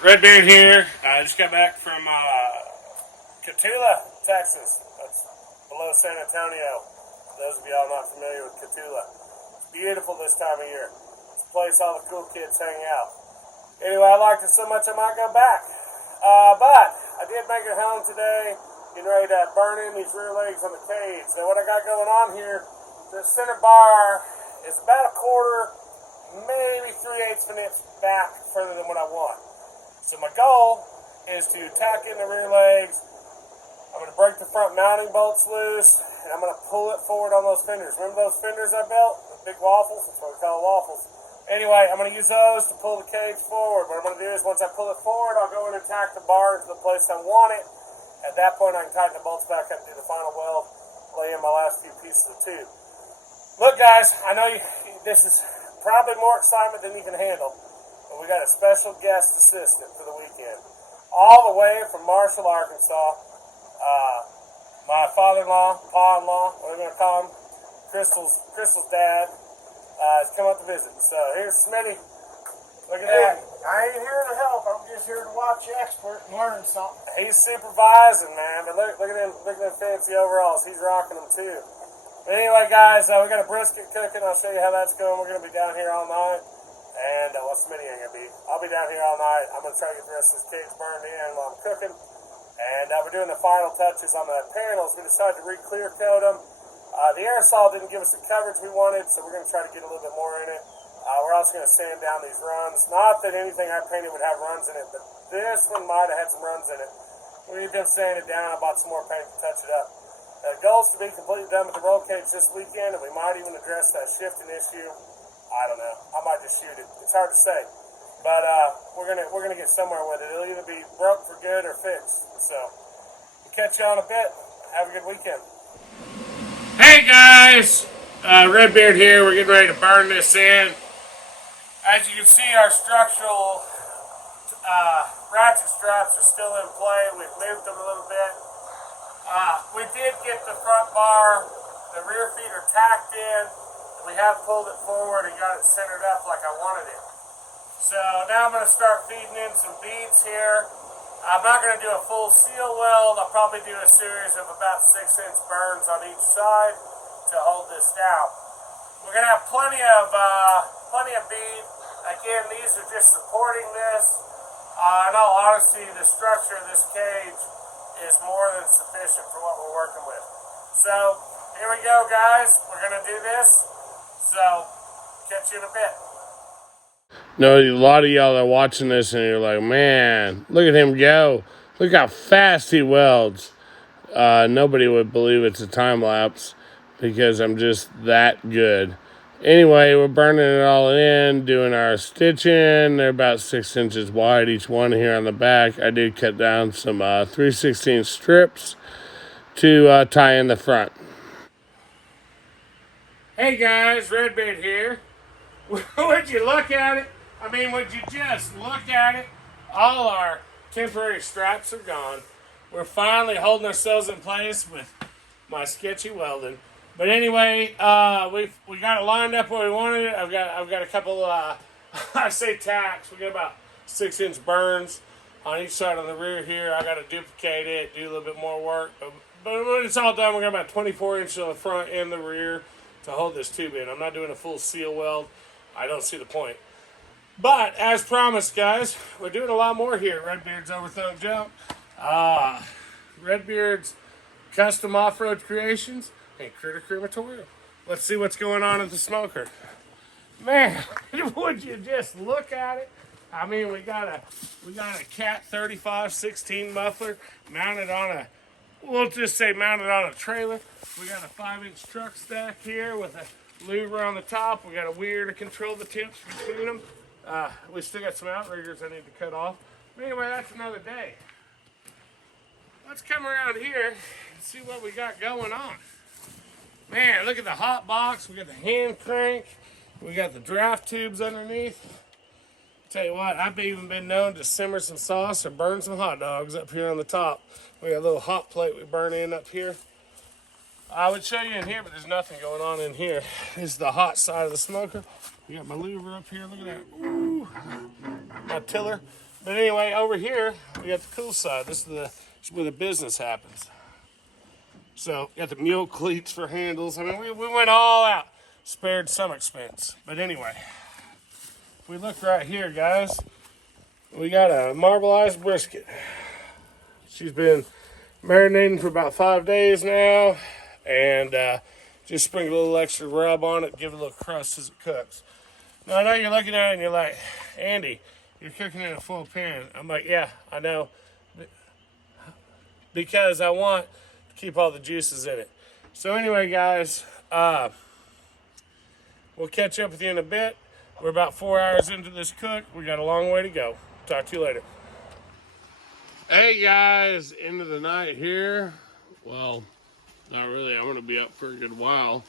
Redbeard here. I just got back from Cotulla, Texas. That's below San Antonio. For those of y'all not familiar with Cotulla, it's beautiful this time of year. It's a place all the cool kids hang out. Anyway, I liked it so much I might go back. But I did make it home today, getting ready to burn in these rear legs on the cage. So what I got going on here, the center bar is about a quarter, maybe 3/8 of an inch back further than what I want. So my goal is to tack in the rear legs. I'm going to break the front mounting bolts loose, and I'm going to pull it forward on those fenders. Remember those fenders I built? The big waffles? That's what we call waffles. Anyway, I'm going to use those to pull the cage forward. What I'm going to do is once I pull it forward, I'll go in and tack the bar into the place I want it. At that point, I can tighten the bolts back up, do the final weld, lay in my last few pieces of tube. Look, guys, I know this is probably more excitement than you can handle. We got a special guest assistant for the weekend, all the way from Marshall, Arkansas. My father-in-law, pa-in-law, what are we going to call him? Crystal's dad has come up to visit. So here's Smitty. Look at that. I ain't here to help. I'm just here to watch the expert and learn something. He's supervising, man. But look at them fancy overalls. He's rocking them too. But anyway, guys, we got a brisket cooking. I'll show you how that's going. We're going to be down here all night. And what's Smitty ain't going to be? I'll be down here all night. I'm going to try to get the rest of this cage burned in while I'm cooking. And we're doing the final touches on the panels. We decided to re-clear coat them. The aerosol didn't give us the coverage we wanted, so we're going to try to get a little bit more in it. We're also going to sand down these runs. Not that anything I painted would have runs in it, but this one might have had some runs in it. We need them sanded down. I bought some more paint to touch it up. The goal is to be completely done with the roll cage this weekend, and we might even address that shifting issue. I don't know. I might just shoot it. It's hard to say. But we're gonna get somewhere with it. It'll either be broke for good or fixed. So we'll catch you on a bit. Have a good weekend. Hey guys, Redbeard here. We're getting ready to burn this in. As you can see, our structural ratchet straps are still in play. We've moved them a little bit. We did get the front bar, the rear feet are tacked in. We have pulled it forward and got it centered up like I wanted it. So now I'm going to start feeding in some beads here. I'm not going to do a full seal weld. I'll probably do a series of about 6-inch burns on each side to hold this down. We're going to have plenty of bead. Again, these are just supporting this. In all honesty, the structure of this cage is more than sufficient for what we're working with. So here we go, guys. We're going to do this. So, catch you in a bit. No, a lot of y'all are watching this and you're like, man, look at him go. Look how fast he welds. Nobody would believe it's a time lapse because I'm just that good. Anyway, we're burning it all in, doing our stitching. They're about 6 inches wide, each one here on the back. I did cut down some 3/16 strips to tie in the front. Hey guys, Redbeard here. Would you look at it? I mean, would you just look at it? All our temporary straps are gone. We're finally holding ourselves in place with my sketchy welding. But anyway, we got it lined up where we wanted it. I've got a couple I say tacks. We got about 6-inch burns on each side of the rear here. I got to duplicate it, do a little bit more work. But when it's all done, we got about 24 inches on the front and the rear to hold this tube in. I'm not doing a full seal weld. I don't see the point. But as promised, guys, we're doing a lot more here at Redbeard's Overthrown Junk. Redbeard's Custom Off-Road Creations and Critter Crematorium. Let's see what's going on at the smoker. Man, would you just look at it? I mean, we got a Cat 3516 muffler mounted on a, we'll just say mounted on a trailer. We got a 5-inch truck stack here with a louver on the top. We got a weir to control the tips between them. We still got some outriggers I need to cut off. But anyway, that's another day. Let's come around here and see what we got going on. Man, look at the hot box. We got the hand crank. We got the draft tubes underneath. Tell you what, I've even been known to simmer some sauce or burn some hot dogs up here on the top. We got a little hot plate we burn in up here. I would show you in here, but there's nothing going on in here. This is the hot side of the smoker. We got my louver up here. Look at that. Ooh. My tiller. But anyway, over here, we got the cool side. This is where the business happens. So, got the mule cleats for handles. I mean, we went all out. Spared some expense. But anyway, if we look right here, guys, we got a marbleized brisket. She's been marinating for about 5 days now. And just sprinkle a little extra rub on it, give it a little crust as it cooks. Now, I know you're looking at it and you're like, Andy, you're cooking in a full pan. I'm like, yeah, I know. Because I want to keep all the juices in it. So anyway, guys, we'll catch up with you in a bit. We're about 4 hours into this cook. We got a long way to go. Talk to you later. Hey, guys, end of the night here. Well, not really. I'm going to be up for a good while.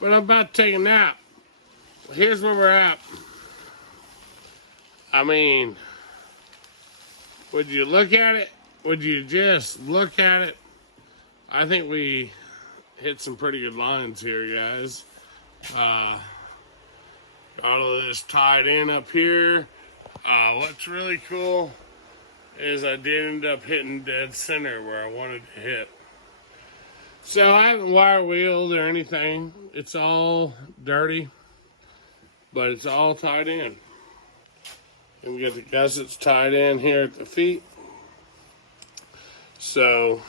But I'm about to take a nap. Here's where we're at. I mean, would you look at it? Would you just look at it? I think we hit some pretty good lines here, guys. Got all of this tied in up here. What's really cool is I did end up hitting dead center where I wanted to hit. So I haven't wire wheeled or anything. It's all dirty, but it's all tied in. And we got the gussets tied in here at the feet. So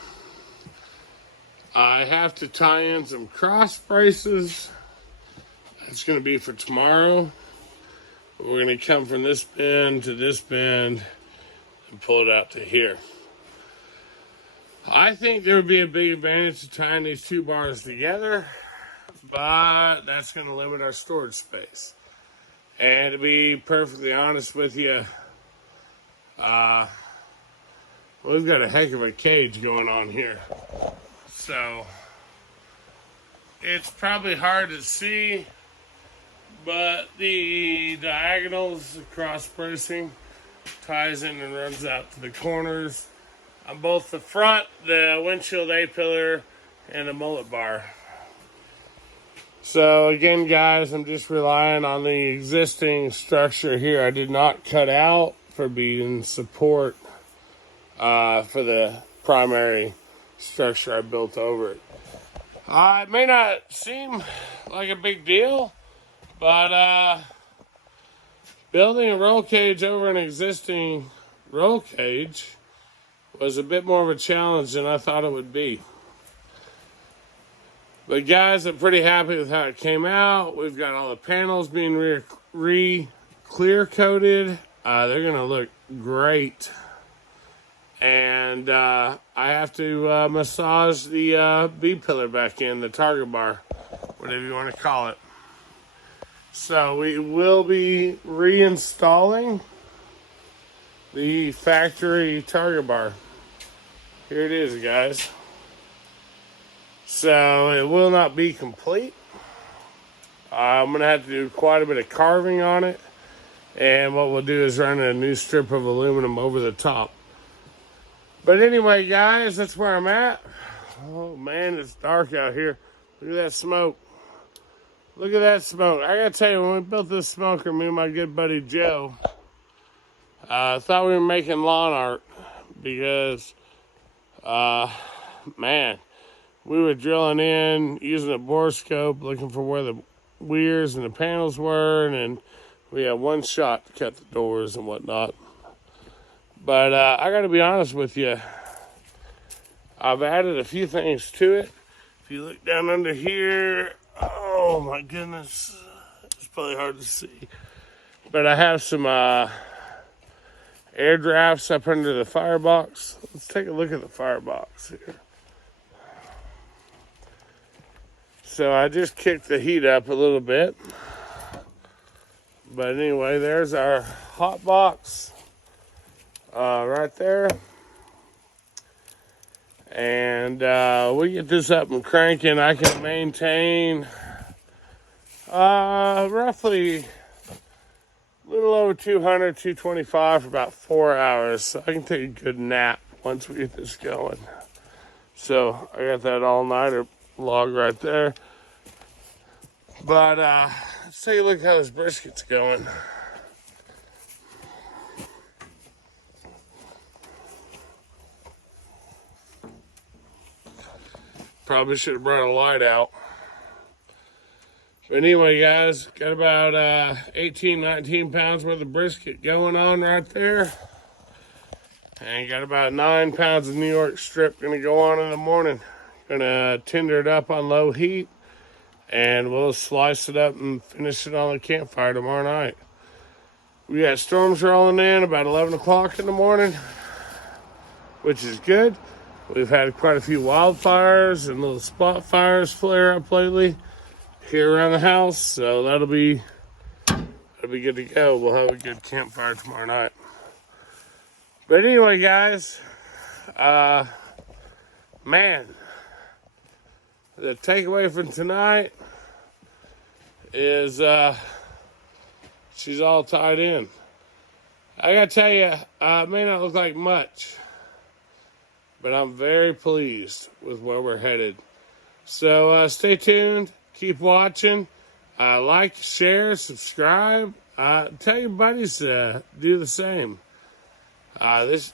I have to tie in some cross braces. That's going to be for tomorrow. We're going to come from this bend to this bend and pull it out to here. I think there would be a big advantage to tying these two bars together, but that's going to limit our storage space. And to be perfectly honest with you, we've got a heck of a cage going on here. So it's probably hard to see, but the diagonals, cross bracing, ties in and runs out to the corners on both the front, the windshield A-pillar, and the mullet bar. So again, guys, I'm just relying on the existing structure here. I did not cut out for being support for the primary structure I built over it. It may not seem like a big deal, but building a roll cage over an existing roll cage was a bit more of a challenge than I thought it would be. But guys, I'm pretty happy with how it came out. We've got all the panels being clear coated. They're gonna look great. And I have to massage the B-pillar back in, the target bar, whatever you want to call it. So we will be reinstalling the factory target bar. Here it is, guys. So it will not be complete. I'm going to have to do quite a bit of carving on it. And what we'll do is run a new strip of aluminum over the top. But anyway, guys, that's where I'm at. Oh, man, it's dark out here. Look at that smoke. Look at that smoke. I got to tell you, when we built this smoker, me and my good buddy Joe, I thought we were making lawn art because, man, we were drilling in, using a bore scope, looking for where the weirs and the panels were, and then we had one shot to cut the doors and whatnot. But I got to be honest with you, I've added a few things to it. If you look down under here, oh my goodness, it's probably hard to see. But I have some air drafts up under the firebox. Let's take a look at the firebox here. So I just kicked the heat up a little bit. But anyway, there's our hot box right there. And we get this up and cranking. I can maintain roughly a little over 200, 225 for about 4 hours. So I can take a good nap once we get this going. So I got that all-nighter log right there. But let's take a look how this brisket's going. Probably should have brought a light out. But anyway, guys, got about 18, 19 pounds worth of brisket going on right there. And got about 9 pounds of New York strip going to go on in the morning. Going to tinder it up on low heat. And we'll slice it up and finish it on the campfire tomorrow night. We got storms rolling in about 11 o'clock in the morning, which is good. We've had quite a few wildfires and little spot fires flare up lately here around the house, so that'll be good to go. We'll have a good campfire tomorrow night. But anyway, guys, man, the takeaway from tonight is she's all tied in. I gotta tell you, it may not look like much, but I'm very pleased with where we're headed. So stay tuned, keep watching, like, share, subscribe. Tell your buddies to do the same. This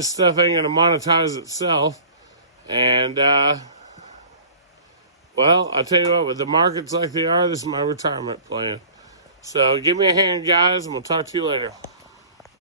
stuff ain't gonna monetize itself, and well, I'll tell you what, with the markets like they are, this is my retirement plan. So give me a hand, guys, and we'll talk to you later.